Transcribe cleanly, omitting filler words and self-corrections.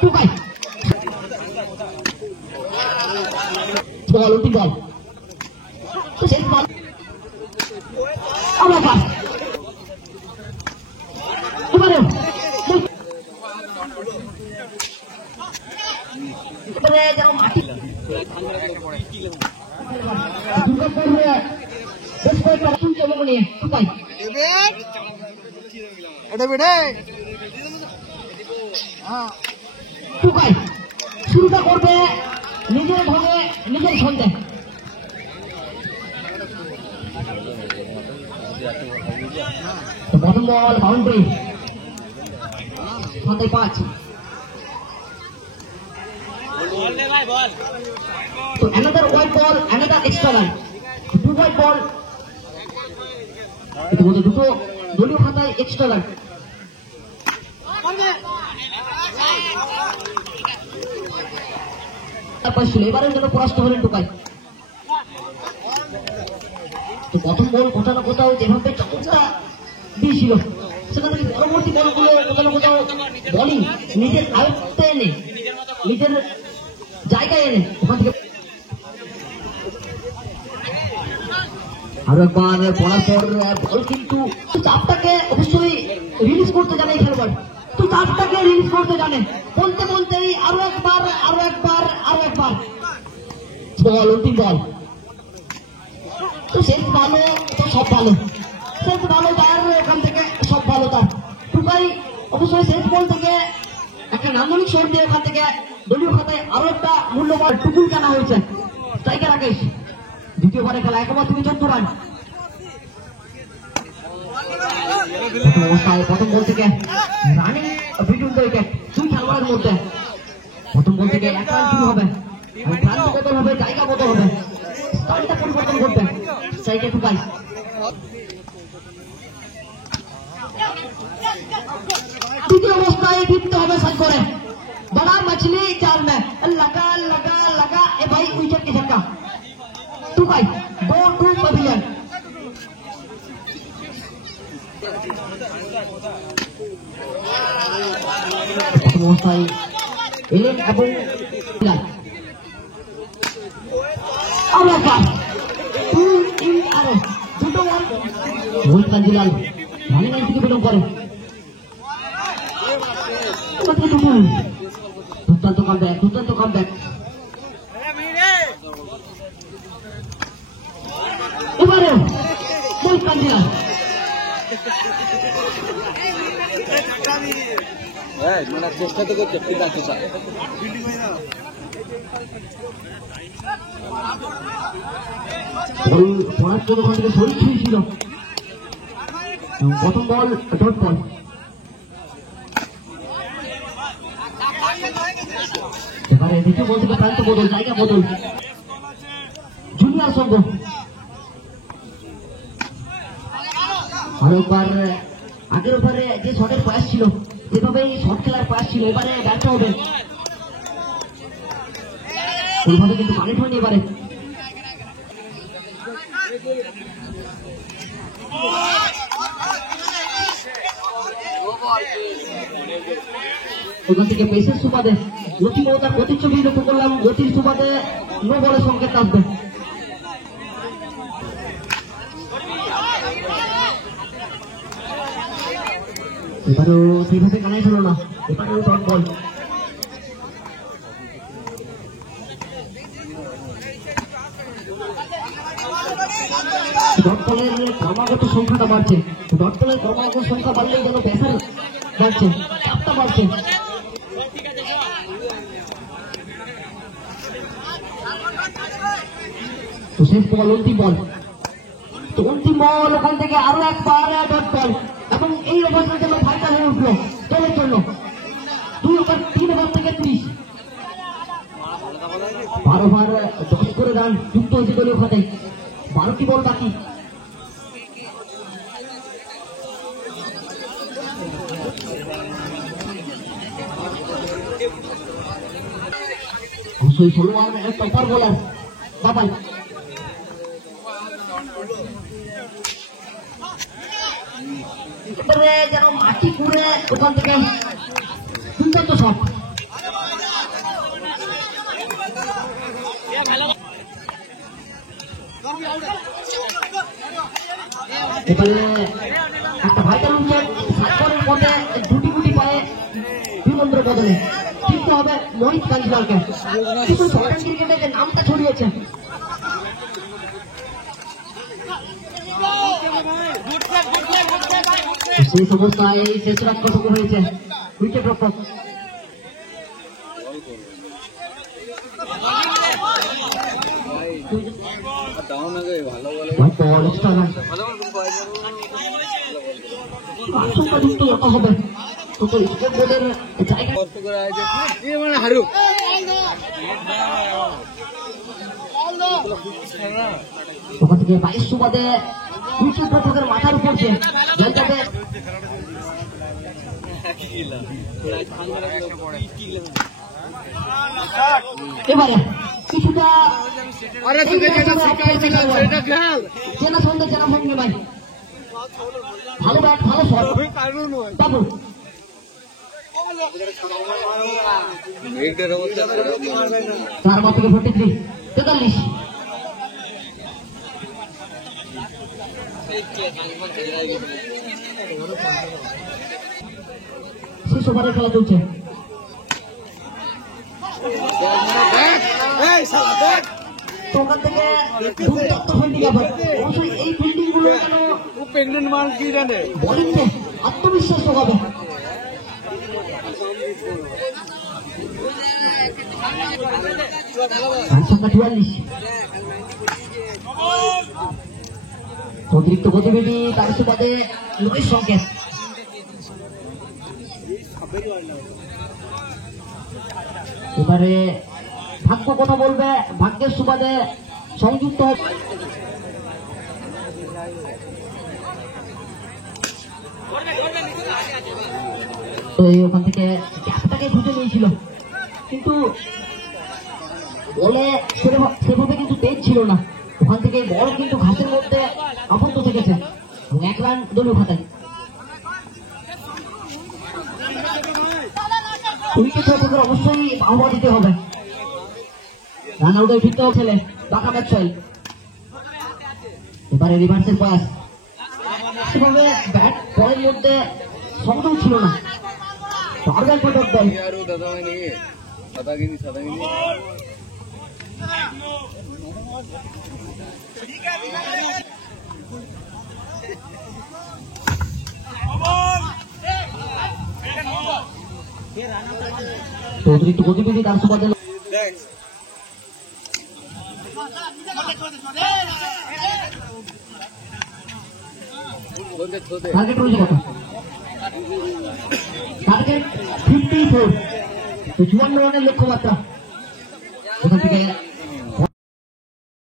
টুকাই বল উল্টি বল তো সেই বল আবার পাস এবারে এবারে যাও মাটি দুটো করবে বেশ কয়েকটা রান চলে নিয়ে টুকাই এটা বেড়ে হ্যাঁ টুকাই শুরুটা করবে নিজের ঢঙে নিজের ছন্দে প্রথম বল বাউন্ডারি 5 তো another white ball another extra run 2 white ball ইতিমধ্যে দুটো দলীয় খাতায় এক্সট্রা রান তারপর ছিল এবারের জন্য পরাস্ত হলেন টুকাই তো প্রথম বল কোথাও না কোথাও যেভাবে চমকটা দিয়েছিল সেখান থেকে পরবর্তী বলগুলো কোথাও না কোথাও বলিং নিজের আয়ত্তে এনে নিজের জায়গায় এনে ওখান থেকে আরো একবার পড়ার পর বল কিন্তু চাপটাকে অবশ্যই রিলিজ করতে জানে এই খেলোয়াড় তো চাপটাকে রিলিজ করতে জানে বলতে বলতেই আরো একবার বল অন্তিম বল তো শেষ ভালো তো সব ভালো শেষ ভালো তার ওখান থেকে সব ভালো তার টুকাই অবশ্যই শেষ বল থেকে একটা নান্দনিক শট দিয়ে ওখান থেকে দলীয় খাতায় আরো একটা মূল্যবান টুকুল কেনা হয়েছে স্ট্রাইকার রাকেশ দ্বিতীয়বারে খেলা 1 ওভার 14 রান প্রথম বল থেকে রানিং বিটুইন দ্য উইকেট দুই খেলোয়াড়ের মধ্যে প্রথম বল থেকে 1 রান শুরু হবে রান বদল হবে জায়গা বদল হবে স্টাইলটা পরিবর্তন করবে স্ট্রাইকে টুকাই দ্বিতীয় অবস্থায় ফিরতে হবে সাইড করে बड़ा मछली जाल में लगा लगा लगा ए भाई विकेट के झटका टुकाई गो टू पवेलियन অবস্থায় এলেন এবং আবার দুটো মোহিত কাঞ্জিলাল রানিং লাইন থেকে বিলম্ব করে দুর্দান্ত কামব্যাক এবারে মোহিত কাঞ্জিলাল চেষ্টা তো করছে ঠিক আছে স্যার পড়ার জন্য ওখান থেকে শরীর ছুঁয়েছিল প্রথম বল ডট বল এবারে দ্বিতীয় বল থেকে প্রান্ত বদল জায়গা বদল জুনিয়র সংঘ আর একবার আগের ওভারে যে শটের প্রয়াস ছিল যেভাবে শট খেলার প্রয়াস ছিল এবারে ব্যর্থ হবে ওইভাবে কিন্তু কানেক্ট হয়নি এবারে ওখান থেকে পেসের সুবাদে গতিমতার প্রতিচ্ছবি লক্ষ্য করলাম গতির সুবাদে নো বলের সংকেত আসবে এবারেও সেইভাবে কানাই ছিল না এবারেও ডট বল ডট বলের ক্রমাগত সংখ্যাটা বাড়ছে ডট বলের ক্রমাগত সংখ্যা বাড়লেই যেন প্রেসার বাড়ছে চাপটা বাড়ছে তো শেষ বল অন্তিম বল তো অন্তিম বল ওখান থেকে আরো একবার ডট বল এবং এই ওভারের জন্য ফাইনাল হয়ে উঠলো দলের জন্য 2 ওভার 3 ওভার থেকে 30 12 ওভার 10 করে রান যুক্ত হয়েছে দলীয় খাতায় 12টি বল বাকি অবশ্যই সলোয়ার টপার বোলার বাবাই যেন মাটি কুড়ে ওখান থেকে দুর্দান্ত শট। এবারে একটা ভাইটাল উইকেট সাতকরের মধ্যে দুটি গুটি পায়ে বিমন্ত্র বদলে কিন্তু হবে মোহিত কাঞ্জিলালকে। কিন্তু শর্ট ক্রিকেটে যে নামটা ছড়িয়েছে সেই অবস্থায় শেষ রক্ষকটুকু হয়েছে উইকেট রক্ষক। হবে ওখান থেকে 22 সুবাদে উইকেট রক্ষকের মাথার উপর এবারে কিছুটা চেনা সন্ধ্যে চেনা ভঙ্গি ভাই, ভালো ব্যাট ভালো শট বাবু। তার মত থেকে 43 43 শেষ ওভারে খেলা চলছে। ওখান থেকে দুর্দান্ত ফিল্ডিং হবে। অবশ্যই এই ফিল্ডিং গুলো বোলিংয়ে আত্মবিশ্বাস যোগাবে। সংখ্যা 44 অতিরিক্ত গতিবিধি তার সুবাদে 9 সংকেত। এবারে ভাগ্য কথা বলবে, ভাগ্যের সুবাদে সংযুক্ত হবে। তো ওখান থেকে ক্যাপটাকে খুঁজে নিয়েছিল কিন্তু বলে সেভাবে কিন্তু তেজ ছিল না। ওখান থেকে বল কিন্তু ঘাসের মধ্যে আবদ্ধ থেকেছে এবং 1 রান দলীয় খাতায়। উইকেট রক্ষকের অবশ্যই বাহবা দিতে হবে। রান আউটে ফিরতেও খেলে বাঁকা ম্যাচ ছয়। এবারে রিভার্সের পাস, সেভাবে ব্যাট বলের মধ্যে সংযোগ ছিল না। টার্গেট প্রোটেক্ট বল অতিরিক্ত গতিবিধি তার সুবাদে টার্গেট রয়েছে কত? টার্গেট 54, 54 রানের লক্ষ্যমাত্রা। ওখান থেকে